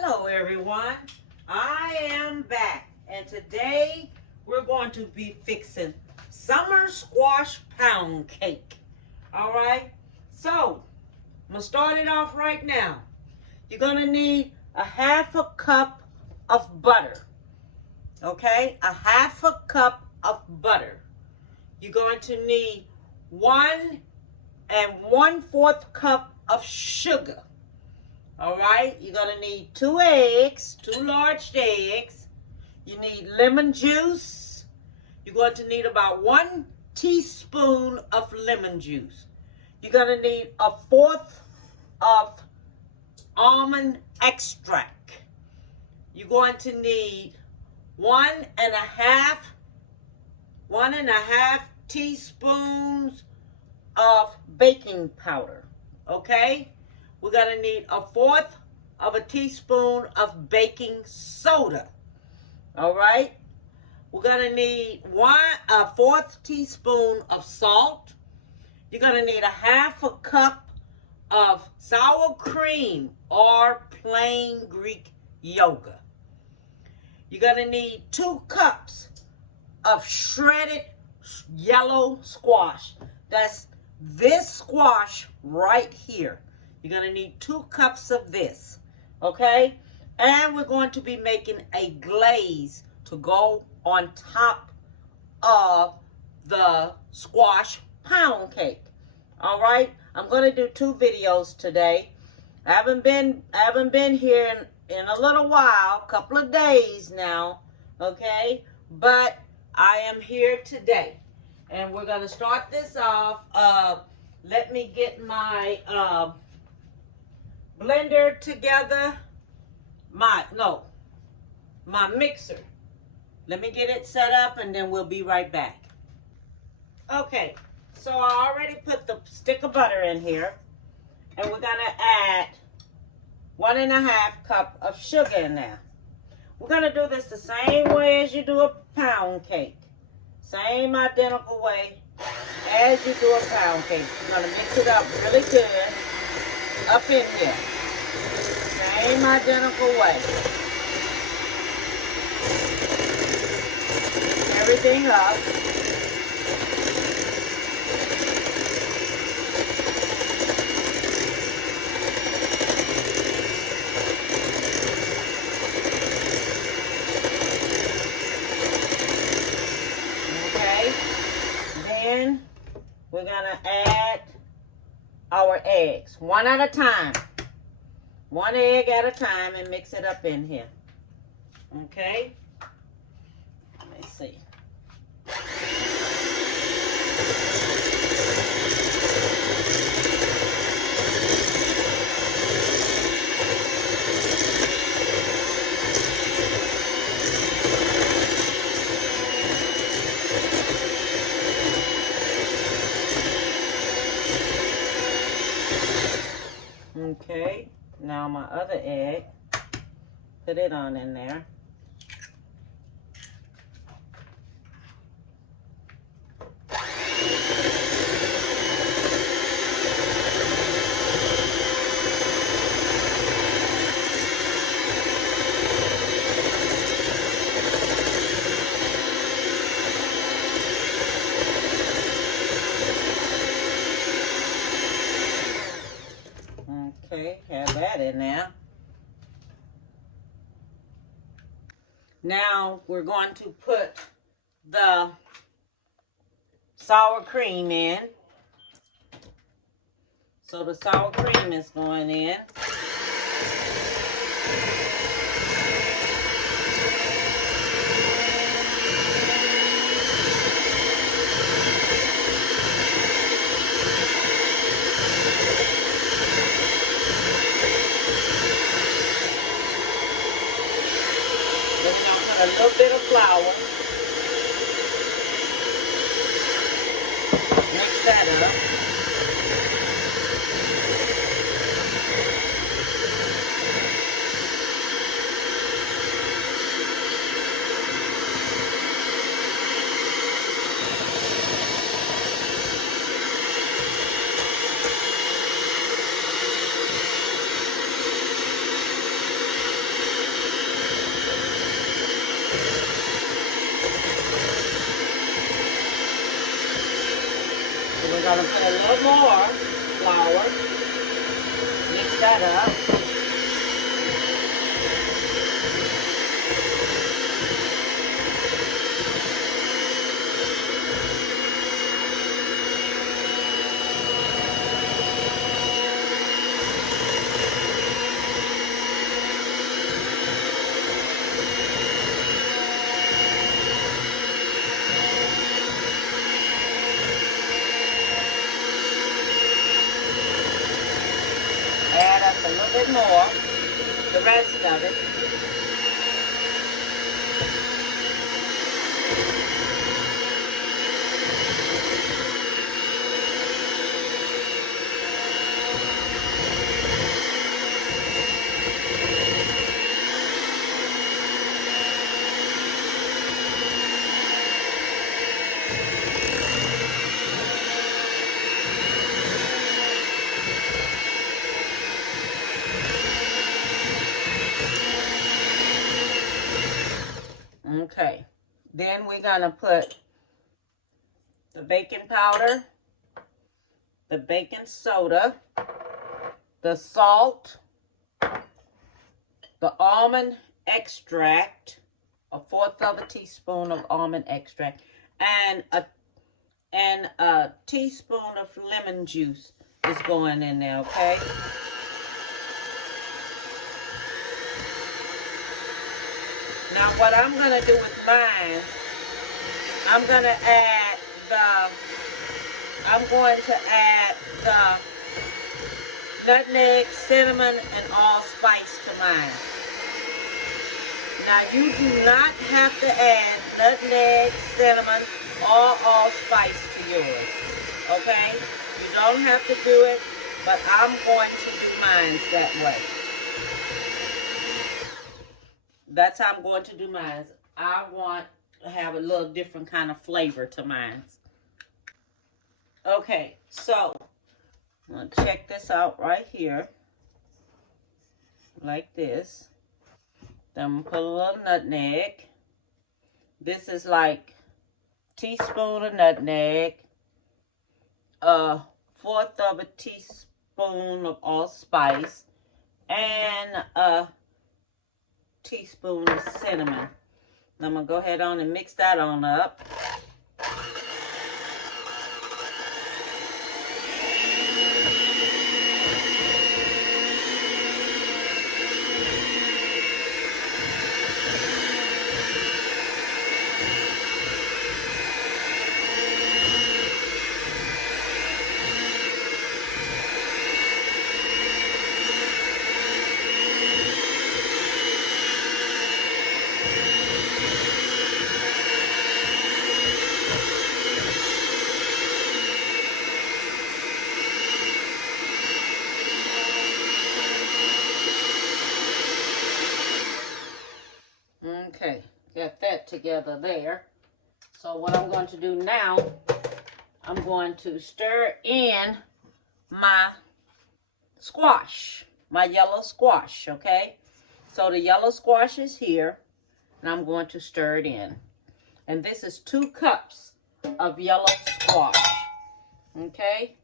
Hello everyone, I am back and today we're going to be fixing summer squash pound cake. Alright, so I'm going to start it off right now. You're going to need a half a cup of butter. Okay, a half a cup of butter. You're going to need 1 1/4 cup of sugar. All right, you're going to need 2 eggs, 2 large eggs. You need lemon juice. You're going to need about 1 teaspoon of lemon juice. You're going to need 1/4 of almond extract. You're going to need 1 1/2 teaspoons of baking powder. Okay? We're going to need 1/4 of a teaspoon of baking soda. All right? We're going to need 1/4 teaspoon of salt. You're going to need 1/2 cup of sour cream or plain Greek yogurt. You're going to need 2 cups of shredded yellow squash. That's this squash right here. You're going to need 2 cups of this, okay? And we're going to be making a glaze to go on top of the squash pound cake. All right? I'm going to do 2 videos today. I haven't been here in a little while, a couple of days now, okay? But I am here today. And we're going to start this off. Let me get my blender together. My mixer. Let me get it set up and then we'll be right back. Okay, so I already put the stick of butter in here. And we're going to add 1 1/2 cup of sugar in there. We're going to do this the same way as you do a pound cake. Same identical way as you do a pound cake. You're going to mix it up really good up in here. Same identical way. Everything up. We're going to add our eggs, 1 at a time. 1 egg at a time and mix it up in here. Okay? Let me see. Okay, now my other egg, put it on in there. Okay, have that in there. Now we're going to put the sour cream in. So the sour cream is going in. A little bit of flour. Mix that up. going to put a little more flour. Mix that up. Add up a little bit more, the rest of it. Okay, then we're going to put the baking powder, the baking soda, the salt, the almond extract, a 1/4 of a teaspoon of almond extract, and a teaspoon of lemon juice is going in there, okay? Now what I'm going to do with mine, I'm going to add the nutmeg, cinnamon, and allspice to mine. Now you do not have to add nutmeg, cinnamon, or allspice to yours, okay? You don't have to do it, but I'm going to do mine that way. That's how I'm going to do mine. I want to have a little different kind of flavor to mine. Okay, so I'm going to check this out right here. Like this. Then I'm going to put a little nutmeg. This is like a teaspoon of nutmeg. 1/4 of a teaspoon of allspice. And a teaspoon of cinnamon. I'm going to go ahead on and mix that on up. Okay, got that together there. So what I'm going to do now, I'm going to stir in my squash, my yellow squash, okay? So the yellow squash is here, and I'm going to stir it in. And this is 2 cups of yellow squash, okay?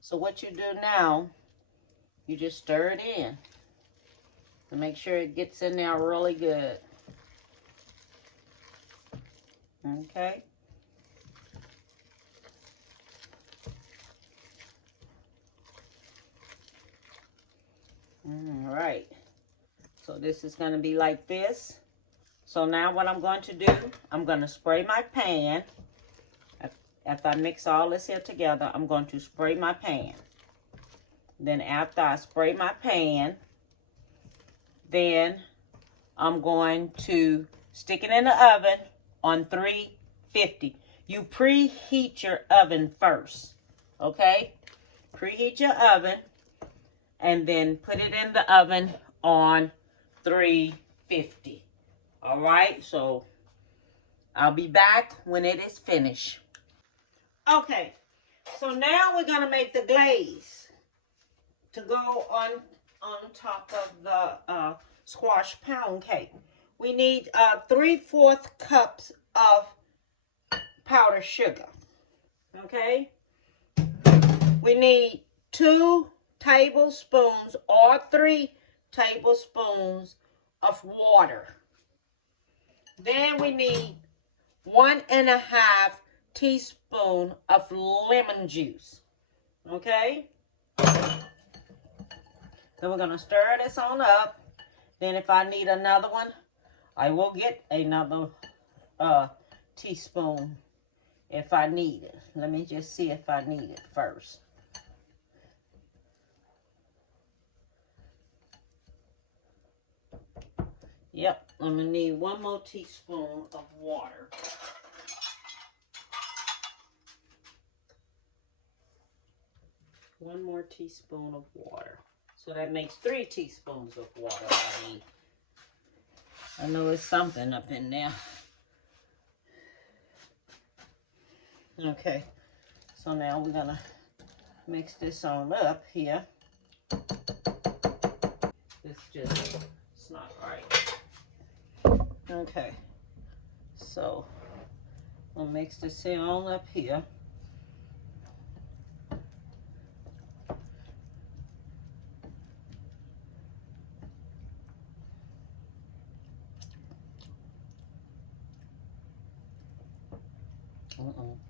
So what you do now, you just stir it in to make sure it gets in there really good. Okay. All right. So this is going to be like this. So now what I'm going to do, I'm going to spray my pan. After I mix all this here together, I'm going to spray my pan. Then after I spray my pan, then I'm going to stick it in the oven on 350. You preheat your oven first, okay? Preheat your oven and then put it in the oven on 350. All right, so I'll be back when it is finished. Okay, so now we're gonna make the glaze to go on top of the squash pound cake. We need 3/4 cups of powdered sugar. Okay? We need 2 tablespoons or 3 tablespoons of water. Then we need 1.5 teaspoons of lemon juice. Okay? Then we're going to stir this on up. Then if I need another one, I will get another teaspoon if I need it. Let me just see if I need it first. Yep, I'm going to need 1 more teaspoon of water. One more teaspoon of water. So that makes 3 teaspoons of water I need. I know it's something up in there. Okay, so now we're going to mix this on up here. It's not right. Okay, so we'll mix this here on up here.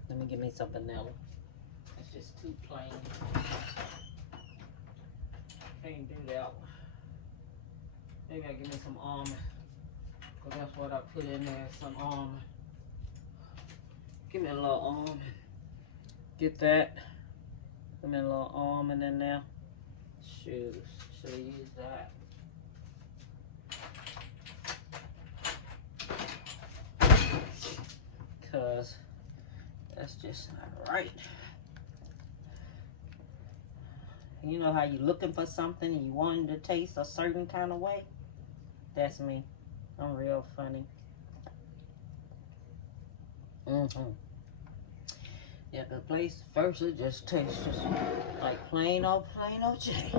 Let me give me some vanilla. It's just too plain. Can't do that. Maybe I give me some almond. Because that's what I put in there, some almond. Give me a little almond. Get that. Give me a little almond in there. Shoot, should have used that. Because that's just not right. You know how you're looking for something and you want it to taste a certain kind of way? That's me. I'm real funny. Yeah, the place first it just tastes just like plain old J.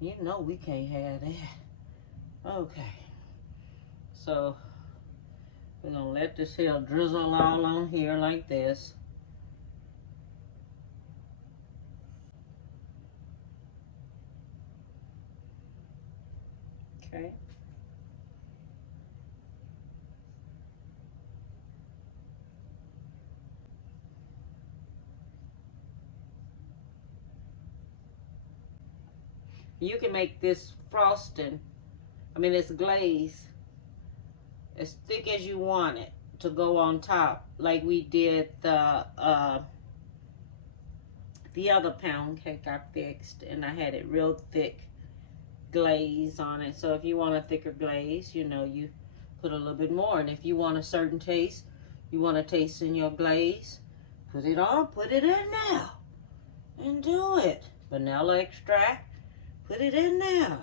You know we can't have that. Okay. So we're gonna let this here drizzle all on here like this. Okay. You can make this frosting, this glaze, as thick as you want it to go on top, like we did the other pound cake I fixed, and I had it real thick glaze on it. So if you want a thicker glaze, you know, you put a little bit more. And if you want a certain taste, you want to taste in your glaze, put it on, put it in now, and do it. Vanilla extract, put it in there,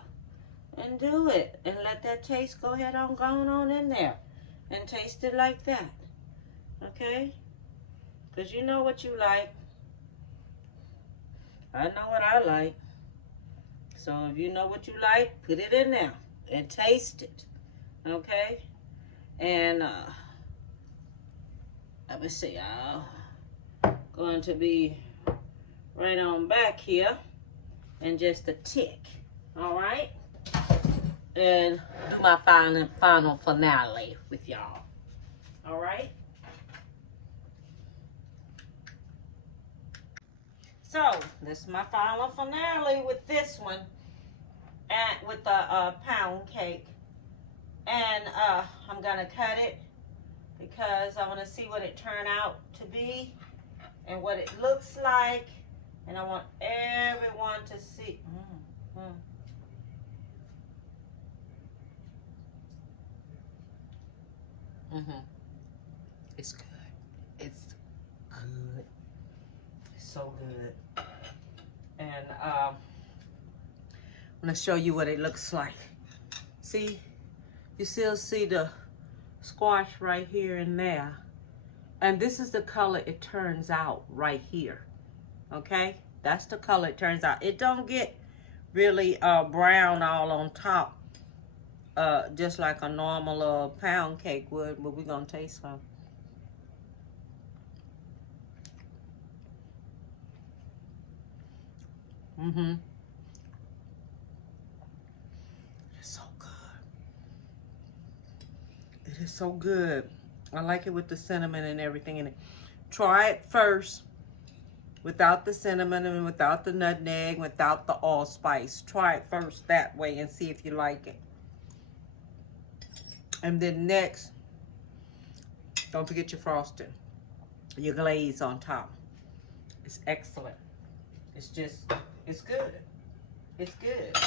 and do it. And let that taste go ahead on going on in there. And taste it like that. Okay? Because you know what you like. I know what I like. So if you know what you like, put it in there and taste it. Okay? And let me see. I'm going to be right on back here in just a tick. All right? And do my final finale with y'all. All right? So, this is my final finale with this one. And with the pound cake. And I'm going to cut it because I want to see what it turned out to be and what it looks like. And I want everyone to see. It's good. It's good. It's so good. And I'm going to show you what it looks like. See? You still see the squash right here and there. And this is the color it turns out right here. Okay? That's the color it turns out. It don't get really brown all on top. Just like a normal pound cake would, but we're gonna taste some. It's so good. It is so good. I like it with the cinnamon and everything in it. Try it first without the cinnamon and without the nutmeg, without the allspice. Try it first that way and see if you like it. And then next, don't forget your frosting, your glaze on top. It's excellent. It's just, it's good. It's good.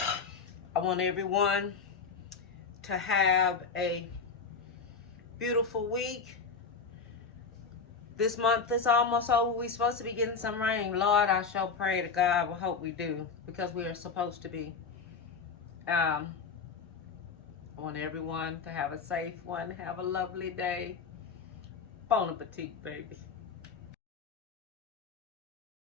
I want everyone to have a beautiful week. This month is almost over. We're supposed to be getting some rain. Lord, I shall pray to God. I hope we do, because we are supposed to be. I want everyone to have a safe one. Have a lovely day. Bon appetit, baby.